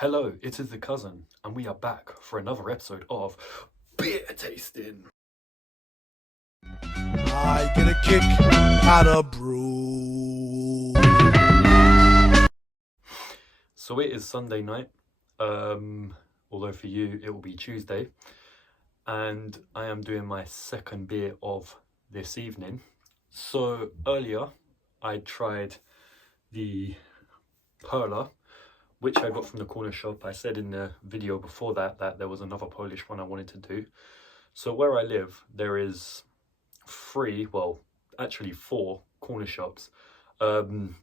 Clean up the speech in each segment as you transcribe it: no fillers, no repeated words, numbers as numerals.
Hello, it is the cousin, and we are back for another episode of beer tasting. I get a kick out of brew. So it is Sunday night, although for you it will be Tuesday, and I am doing my second beer of this evening. So earlier I tried the Perła, which I got from the corner shop. I said in the video before that there was another Polish one I wanted to do. So where I live, there is four corner shops. One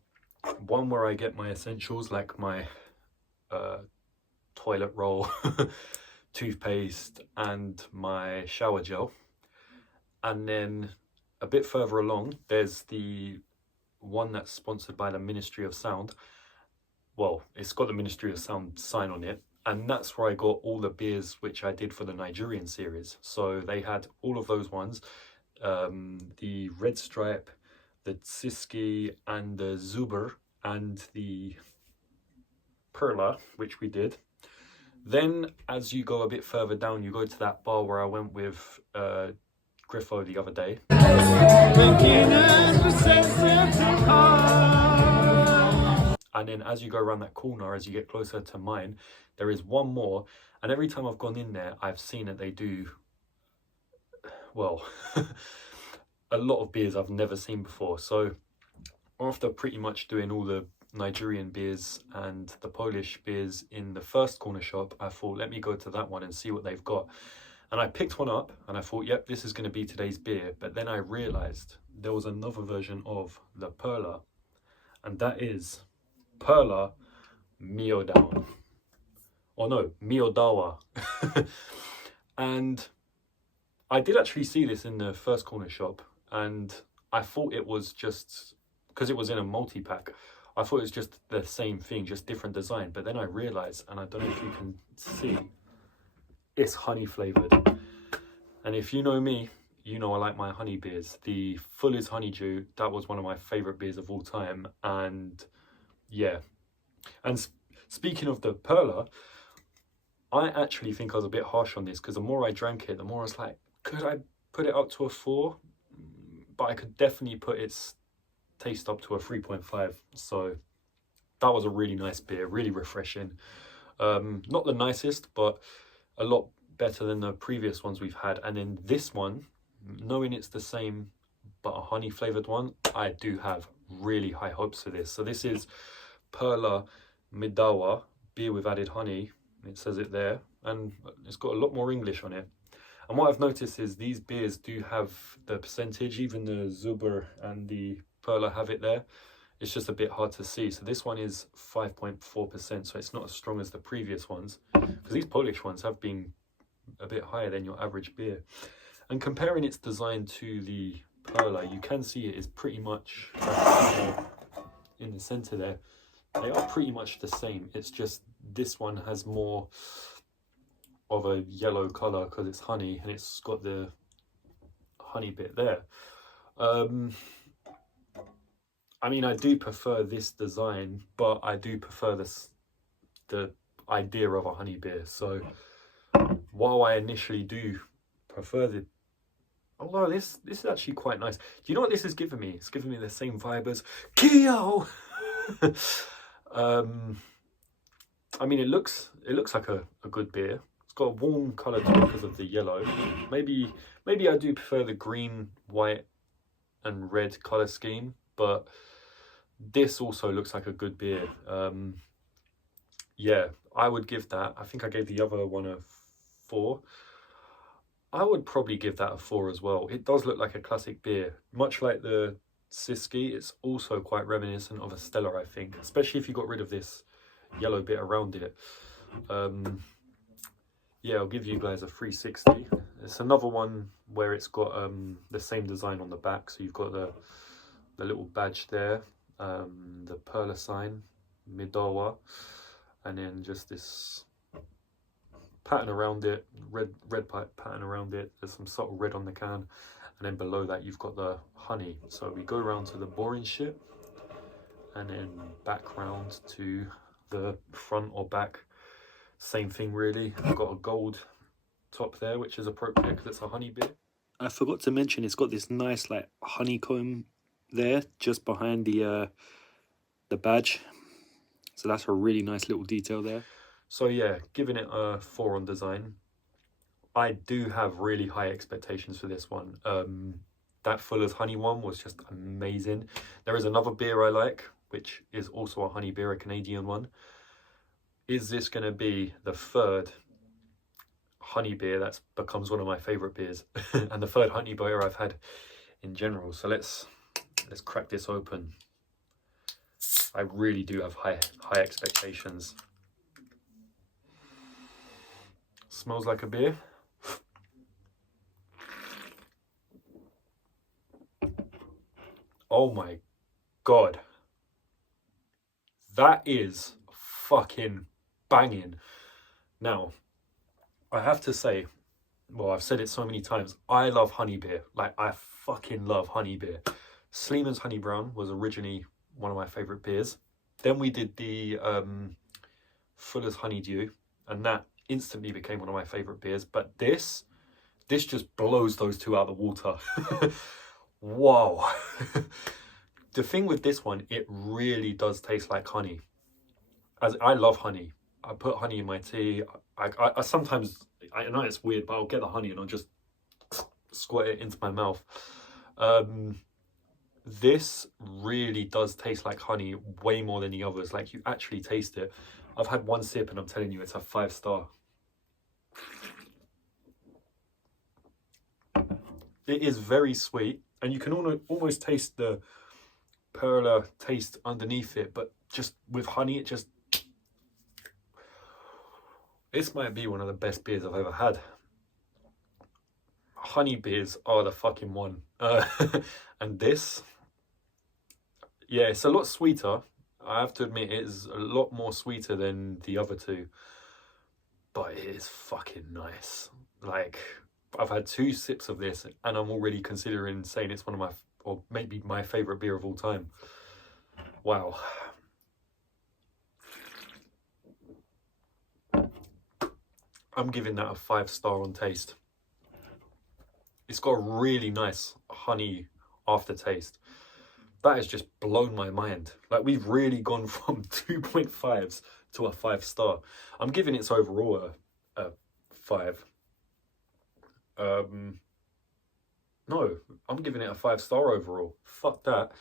where I get my essentials like my toilet roll, toothpaste and my shower gel. And then a bit further along, there's the one that's sponsored by the Ministry of Sound. Well, it's got the Ministry of Sound sign on it, and that's where I got all the beers which I did for the Nigerian series. So they had all of those ones, the Red Stripe, the Tsiski and the Zuber and the Perła, which we did. Then as you go a bit further down, you go to that bar where I went with Griffo the other day. And then as you go around that corner, as you get closer to mine, there is one more. And every time I've gone in there, I've seen that they do, well, a lot of beers I've never seen before. So after pretty much doing all the Nigerian beers and the Polish beers in the first corner shop, I thought, let me go to that one and see what they've got. And I picked one up and I thought, yep, this is going to be today's beer. But then I realized there was another version of the Perła, and that is Perła Miodowa. Or no, Miodowa. And I did actually see this in the first corner shop, and I thought it was just, because it was in a multi-pack, I thought it was just the same thing, just different design. But then I realized, and I don't know if you can see, it's honey flavored. And if you know me, you know I like my honey beers. The Fuller's Honeydew, that was one of my favorite beers of all time. And yeah. And speaking of the Perła, I actually think I was a bit harsh on this, because the more I drank it, the more I was like, could I put it up to a 4? But I could definitely put its taste up to a 3.5. So that was a really nice beer, really refreshing. Not the nicest, but a lot better than the previous ones we've had. And then this one, knowing it's the same but a honey flavored one, I do have really high hopes for this. So this is Perła Miodowa, beer with added honey. It says it there, and it's got a lot more English on it. And what I've noticed is these beers do have the percentage, even the Zuber and the Perła have it there. It's just a bit hard to see. So this one is 5.4%, so it's not as strong as the previous ones, because these Polish ones have been a bit higher than your average beer. And comparing its design to the Perła, you can see it is pretty much in the center there. They are pretty much the same. It's just this one has more of a yellow color because it's honey, and it's got the honey bit there. I mean, I do prefer this design, but I do prefer the idea of a honey beer. So while I initially do prefer although this is actually quite nice. Do you know what this is giving me? It's giving me the same vibe as Kyo. I mean, it looks like a good beer. It's got a warm colour to it because of the yellow. Maybe I do prefer the green, white and red colour scheme, but this also looks like a good beer. Yeah, I would give that. I think I gave the other one a 4. I would probably give that a 4 as well. It does look like a classic beer. Much like the Tsiski, it's also quite reminiscent of a Stella, I think, especially if you got rid of this yellow bit around it. Yeah, I'll give you guys a 360. It's another one where it's got the same design on the back. So you've got the little badge there, the Perła sign, Miodowa, and then just this pattern around it, red pattern around it. There's some subtle red on the can, and then below that you've got the honey. So we go around to the boring shit, and then back round to the front or back Same thing really. I've got a gold top there, which is appropriate because it's a honey beer. I forgot to mention it's got this nice like honeycomb there just behind the badge. So that's a really nice little detail there. So yeah, giving it a 4 on design. I do have really high expectations for this one. That Fuller's Honey one was just amazing. There is another beer I like, which is also a honey beer, a Canadian one. Is this going to be the third honey beer that becomes one of my favourite beers? And the third honey beer I've had in general. So let's crack this open. I really do have high expectations. Smells like a beer. Oh my god. That is fucking banging. Now, I have to say, well, I've said it so many times, I love honey beer. Like, I fucking love honey beer. Sleeman's Honey Brown was originally one of my favourite beers. Then we did the Fuller's Honeydew, and that instantly became one of my favourite beers. But this just blows those two out of the water. Wow. The thing with this one, it really does taste like honey. As I love honey. I put honey in my tea. I sometimes, I know it's weird, but I'll get the honey and I'll just squirt it into my mouth. This really does taste like honey way more than the others. Like, you actually taste it. I've had one sip and I'm telling you, it's a 5-star. It is very sweet, and you can almost taste the Perla taste underneath it, but just with honey, it just... This might be one of the best beers I've ever had. Honey beers are the fucking one. And this, yeah, it's a lot sweeter. I have to admit, it is a lot more sweeter than the other two. But it is fucking nice. Like, I've had 2 sips of this and I'm already considering saying it's one of my, or maybe my favourite beer of all time. Wow. I'm giving that a 5-star on taste. It's got a really nice honey aftertaste. That has just blown my mind. Like, we've really gone from 2.5s to a 5-star. I'm giving its overall a 5. No, I'm giving it a 5-star overall. Fuck that.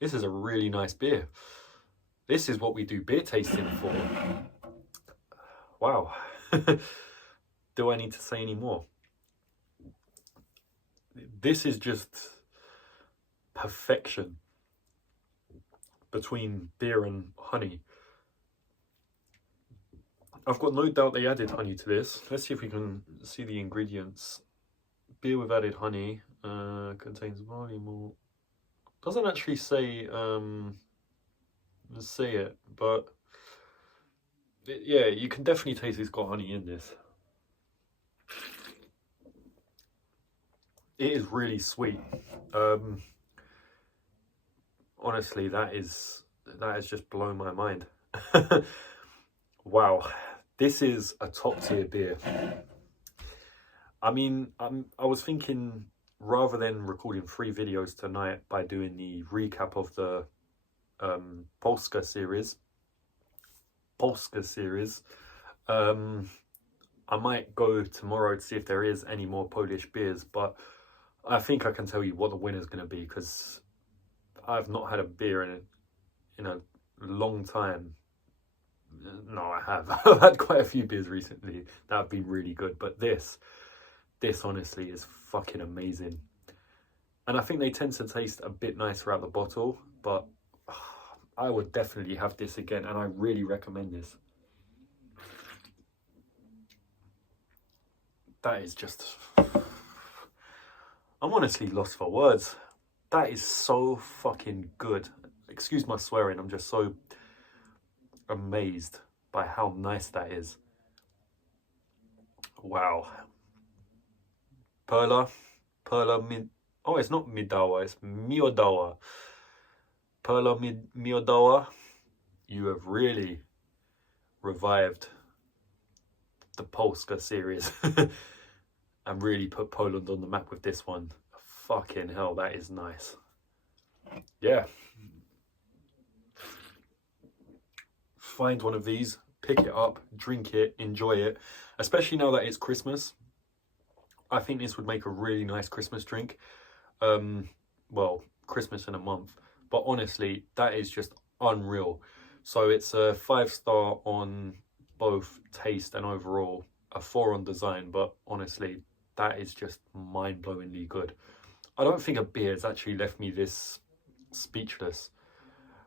This is a really nice beer. This is what we do beer tasting for. Wow. Do I need to say any more? This is just perfection between beer and honey. I've got no doubt they added honey to this. Let's see if we can see the ingredients. Beer with added honey, contains barley malt. Doesn't actually say it, but yeah, you can definitely taste it's got honey in this. It is really sweet. Honestly, that has just blown my mind. Wow, this is a top tier beer. I mean, I was thinking, rather than recording 3 videos tonight by doing the recap of the Polska series, I might go tomorrow to see if there is any more Polish beers, but I think I can tell you what the winner is going to be, because I've not had a beer in a long time. No, I have. I've had quite a few beers recently that have been really good, but this honestly is fucking amazing. And I think they tend to taste a bit nicer out the bottle, but I would definitely have this again, and I really recommend this. That is just... I'm honestly lost for words. That is so fucking good. Excuse my swearing, I'm just so amazed by how nice that is. Wow. Perła, oh, it's not Miodowa, it's Miodowa. Perła Miodowa, you have really revived the Polska series and really put Poland on the map with this one. Fucking hell, that is nice. Yeah. Find one of these, pick it up, drink it, enjoy it. Especially now that it's Christmas. I think this would make a really nice Christmas drink. Well, Christmas in a month. But honestly, that is just unreal. So it's a 5-star on both taste and overall, a 4 on design, but honestly, that is just mind-blowingly good. I don't think a beer has actually left me this speechless.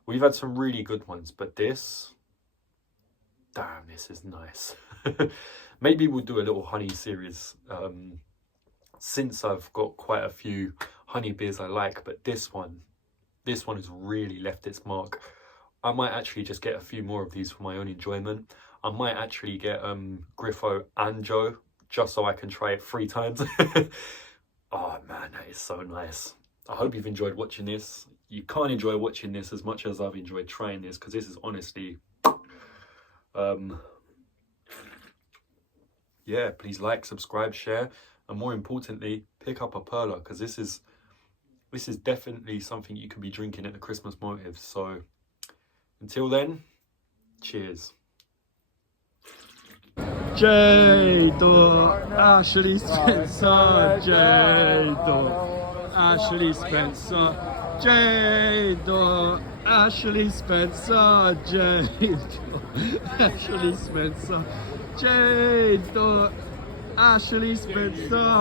We've had some really good ones, but this, damn, this is nice. Maybe we'll do a little honey series, since I've got quite a few honey beers I like, but this one has really left its mark. I might actually just get a few more of these for my own enjoyment. I might actually get Griffo and Joe, just so I can try it 3 times. Oh man, that is so nice. I hope you've enjoyed watching this. You can't enjoy watching this as much as I've enjoyed trying this, because this is honestly, yeah, please like, subscribe, share, and more importantly, pick up a Perla, because this is definitely something you can be drinking at the Christmas motive. So until then, cheers. J-Do, Ashley Spencer, J-Do, Ashley Spencer, J-Do, Ashley Spencer, J-Do, Ashley Spencer, J-Do, Ashley Spencer.